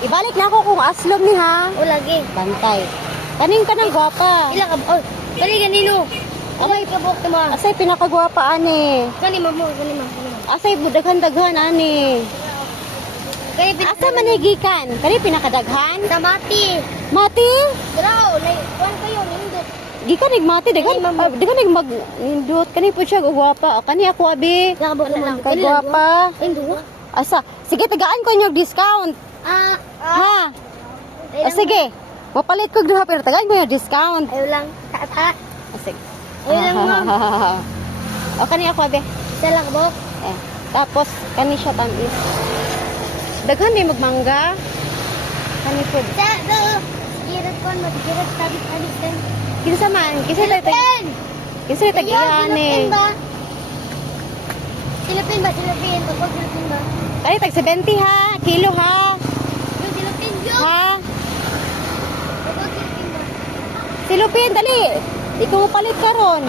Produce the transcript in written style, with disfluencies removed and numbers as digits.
Ibalik na ako kung aslom ni ha. O lagi. Bantay. Kaning ka ng gwapa. Ila ka, oh, kani ganino. Amay ka buhok mo. Asay pinakagwapa ani. Kani mo, kani mo. Asay budaghan-daghan ani. Kani Asa manigikan? Kani pinakadaghan? sa mati. Mati? Draw, kuan kayo nindot. Gikan nigmati daghan. Kani, ma'am. Daghan nigmag indot kani pud siya gwapa. Kani ako abi. Nakabot na lang. Kay gwapa. Indo. Asa, sige tagaan ko yung discount. Ha? Sige. Mapalit ko duha pero tagaan mo yung discount. Ayaw lang. Kata. Sige. Ayaw lang, ma'am. O kani ako abi. Isa lang buhok. Tapos kani siya tamis. Daghan di magmangga. Kani pud. Sa, girat ko, magigirat, tabit-tabit din. Kinsa man, kinsa tay kinsa tay tagiyan eh. Silupin ba? Silupin. Pagpag silupin ba? Kani tag 70 ha, kilo ha. Yung silupin, yung. Ha? Pagpag silupin ba? Silupin dali. Ikaw palit karon.